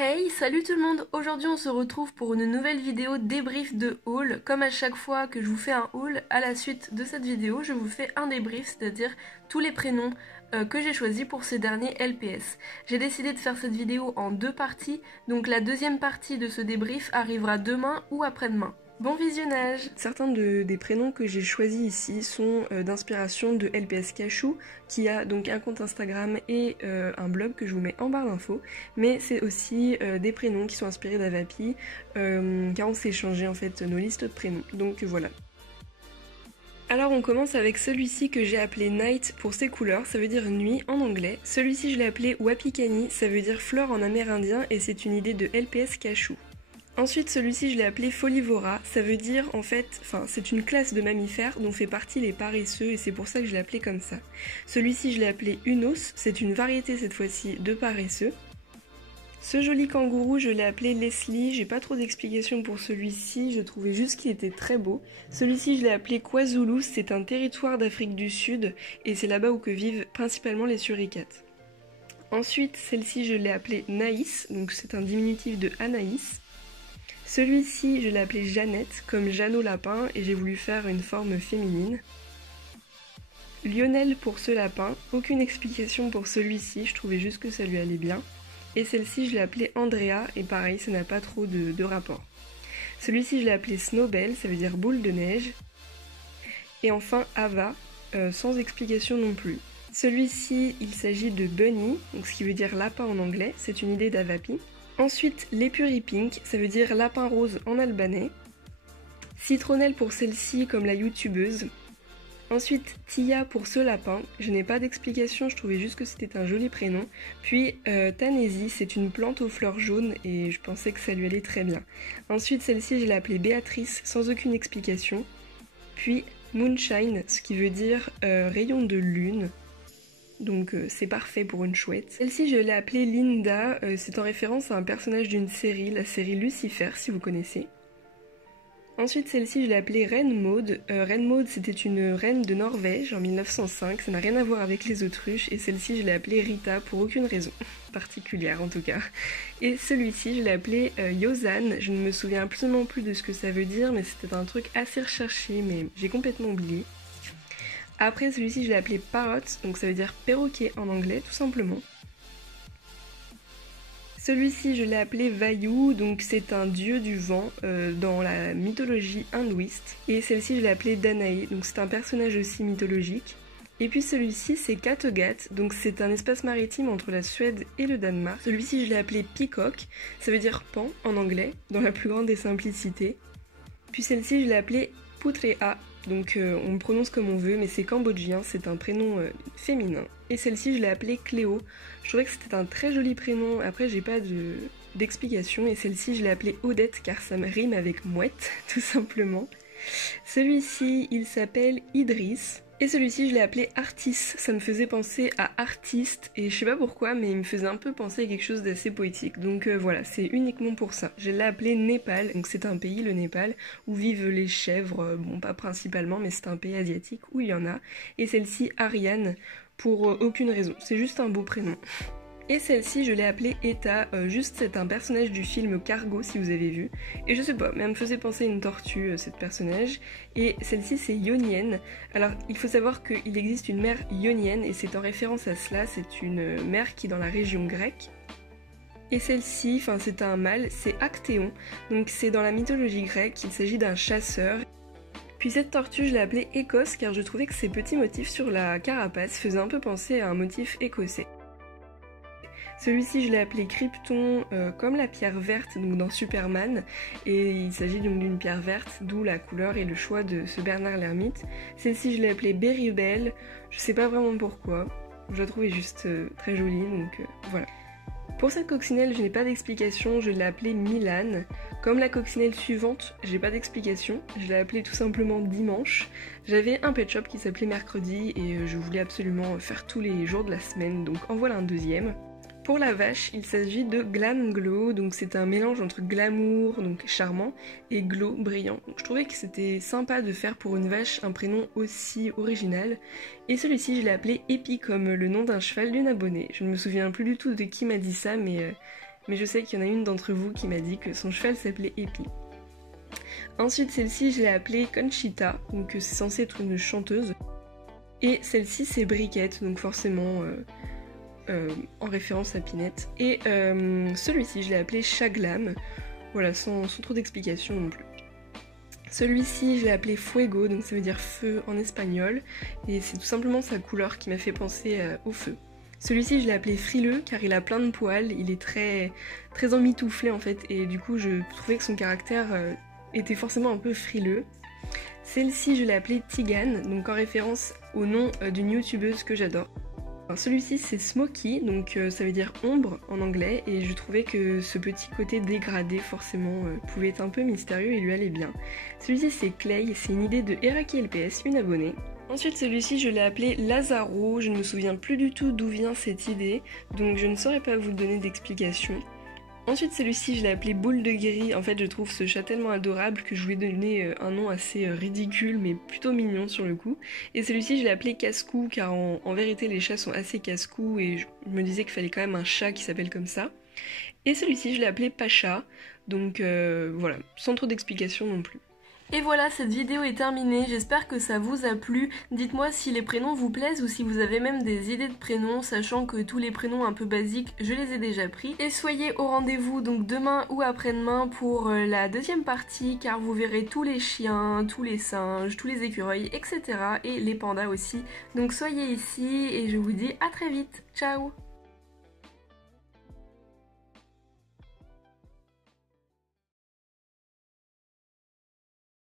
Hey, salut tout le monde! Aujourd'hui on se retrouve pour une nouvelle vidéo débrief de haul. Comme à chaque fois que je vous fais un haul, à la suite de cette vidéo, je vous fais un débrief, c'est-à-dire tous les prénoms que j'ai choisis pour ce dernier LPS. J'ai décidé de faire cette vidéo en deux parties, donc la deuxième partie de ce débrief arrivera demain ou après-demain. Bon visionnage! Certains des prénoms que j'ai choisis ici sont d'inspiration de LPS Cachou, qui a donc un compte Instagram et un blog que je vous mets en barre d'infos, mais c'est aussi des prénoms qui sont inspirés d'Avapi, car on s'est échangé en fait nos listes de prénoms, donc voilà. Alors on commence avec celui-ci que j'ai appelé Night pour ses couleurs, ça veut dire nuit en anglais. Celui-ci je l'ai appelé Wapikani, ça veut dire fleur en amérindien et c'est une idée de LPS Cachou. Ensuite, celui-ci, je l'ai appelé Folivora. Ça veut dire, en fait, c'est une classe de mammifères dont fait partie les paresseux et c'est pour ça que je l'ai appelé comme ça. Celui-ci, je l'ai appelé Unos. C'est une variété, cette fois-ci, de paresseux. Ce joli kangourou, je l'ai appelé Leslie. J'ai pas trop d'explications pour celui-ci. Je trouvais juste qu'il était très beau. Celui-ci, je l'ai appelé KwaZulu. C'est un territoire d'Afrique du Sud et c'est là-bas où que vivent principalement les suricates. Ensuite, celle-ci, je l'ai appelée Naïs. Donc, c'est un diminutif de Anaïs. Celui-ci, je l'ai appelé Jeannette, comme Jeannot Lapin, et j'ai voulu faire une forme féminine. Lionel pour ce lapin, aucune explication pour celui-ci, je trouvais juste que ça lui allait bien. Et celle-ci, je l'ai appelée Andrea, et pareil, ça n'a pas trop de rapport. Celui-ci, je l'ai appelé Snowbell, ça veut dire boule de neige. Et enfin, Ava, sans explication non plus. Celui-ci, il s'agit de Bunny, donc ce qui veut dire lapin en anglais, c'est une idée d'Avapi. Ensuite, l'épurie pink, ça veut dire lapin rose en albanais. Citronnelle pour celle-ci, comme la youtubeuse. Ensuite, Tia pour ce lapin. Je n'ai pas d'explication, je trouvais juste que c'était un joli prénom. Puis, Tanesi, c'est une plante aux fleurs jaunes et je pensais que ça lui allait très bien. Ensuite, celle-ci, je l'ai appelée Béatrice, sans aucune explication. Puis, Moonshine, ce qui veut dire rayon de lune. Donc c'est parfait pour une chouette. Celle-ci je l'ai appelée Linda, c'est en référence à un personnage d'une série, la série Lucifer si vous connaissez. Ensuite celle-ci je l'ai appelée Reine Maud. Reine Maud c'était une reine de Norvège en 1905, ça n'a rien à voir avec les autruches et celle-ci je l'ai appelée Rita pour aucune raison particulière en tout cas. Et celui-ci je l'ai appelé Yosan, je ne me souviens absolument plus de ce que ça veut dire mais c'était un truc assez recherché mais j'ai complètement oublié. Après celui-ci je l'ai appelé Parrot, donc ça veut dire perroquet en anglais tout simplement. Celui-ci je l'ai appelé Vayu, donc c'est un dieu du vent dans la mythologie hindouiste. Et celle-ci je l'ai appelée Danae, donc c'est un personnage aussi mythologique. Et puis celui-ci c'est Kattegat, donc c'est un espace maritime entre la Suède et le Danemark. Celui-ci je l'ai appelé Peacock, ça veut dire pan en anglais, dans la plus grande des simplicités. Puis celle-ci je l'ai appelée Putrea, donc on me prononce comme on veut, mais c'est cambodgien, c'est un prénom féminin. Et celle-ci, je l'ai appelée Cléo. Je trouvais que c'était un très joli prénom, après j'ai pas d'explication. Et celle-ci, je l'ai appelée Odette, car ça me rime avec mouette, tout simplement. Celui-ci, il s'appelle Idriss. Et celui-ci, je l'ai appelé Artis. Ça me faisait penser à artiste, et je sais pas pourquoi, mais il me faisait un peu penser à quelque chose d'assez poétique. Donc voilà, c'est uniquement pour ça. Je l'ai appelé Népal, donc c'est un pays, le Népal, où vivent les chèvres. Bon, pas principalement, mais c'est un pays asiatique où il y en a. Et celle-ci, Ariane, pour aucune raison. C'est juste un beau prénom. Et celle-ci, je l'ai appelée Eta, juste c'est un personnage du film Cargo si vous avez vu. Et je sais pas, mais elle me faisait penser à une tortue, cette personnage. Et celle-ci c'est Ionienne. Alors il faut savoir qu'il existe une mer ionienne et c'est en référence à cela, c'est une mer qui est dans la région grecque. Et celle-ci, c'est un mâle, c'est Actéon, donc c'est dans la mythologie grecque, il s'agit d'un chasseur. Puis cette tortue, je l'ai appelée Écosse car je trouvais que ses petits motifs sur la carapace faisaient un peu penser à un motif écossais. Celui-ci, je l'ai appelé Krypton, comme la pierre verte donc dans Superman, et il s'agit donc d'une pierre verte, d'où la couleur et le choix de ce Bernard l'Ermite. Celle-ci, je l'ai appelée Berrybelle, je sais pas vraiment pourquoi, je la trouvais juste très jolie, donc voilà. Pour cette coccinelle, je n'ai pas d'explication, je l'ai appelée Milan. Comme la coccinelle suivante, j'ai pas d'explication, je l'ai appelée tout simplement Dimanche. J'avais un pet shop qui s'appelait Mercredi et je voulais absolument faire tous les jours de la semaine, donc en voilà un deuxième. Pour la vache, il s'agit de Glam Glow, donc c'est un mélange entre glamour, donc charmant, et glow, brillant. Donc je trouvais que c'était sympa de faire pour une vache un prénom aussi original. Et celui-ci, je l'ai appelé Epi comme le nom d'un cheval d'une abonnée. Je ne me souviens plus du tout de qui m'a dit ça, mais mais je sais qu'il y en a une d'entre vous qui m'a dit que son cheval s'appelait Epi. Ensuite, celle-ci, je l'ai appelée Conchita, donc c'est censé être une chanteuse. Et celle-ci, c'est Briquette, donc forcément en référence à Pinette. Et celui-ci, je l'ai appelé Chaglam, voilà, sans trop d'explications non plus. Celui-ci, je l'ai appelé Fuego, donc ça veut dire feu en espagnol, et c'est tout simplement sa couleur qui m'a fait penser au feu. Celui-ci, je l'ai appelé Frileux, car il a plein de poils, il est très emmitouflé en fait, et du coup, je trouvais que son caractère était forcément un peu frileux. Celle-ci, je l'ai appelée Tigane, donc en référence au nom d'une youtubeuse que j'adore. Celui-ci c'est Smokey, donc ça veut dire ombre en anglais, et je trouvais que ce petit côté dégradé forcément pouvait être un peu mystérieux et lui allait bien. Celui-ci c'est Clay, c'est une idée de Eraki LPS, une abonnée. Ensuite celui-ci je l'ai appelé Lazaro, je ne me souviens plus du tout d'où vient cette idée, donc je ne saurais pas vous donner d'explication. Ensuite celui-ci je l'ai appelé Boule de Gris, en fait je trouve ce chat tellement adorable que je lui ai donné un nom assez ridicule mais plutôt mignon sur le coup. Et celui-ci je l'ai appelé Casse-Cou car en vérité les chats sont assez casse-cou et je me disais qu'il fallait quand même un chat qui s'appelle comme ça. Et celui-ci je l'ai appelé Pacha, donc voilà, sans trop d'explications non plus. Et voilà, cette vidéo est terminée, j'espère que ça vous a plu. Dites-moi si les prénoms vous plaisent ou si vous avez même des idées de prénoms, sachant que tous les prénoms un peu basiques, je les ai déjà pris. Et soyez au rendez-vous donc demain ou après-demain pour la deuxième partie, car vous verrez tous les chiens, tous les singes, tous les écureuils, etc. et les pandas aussi. Donc soyez ici et je vous dis à très vite, ciao!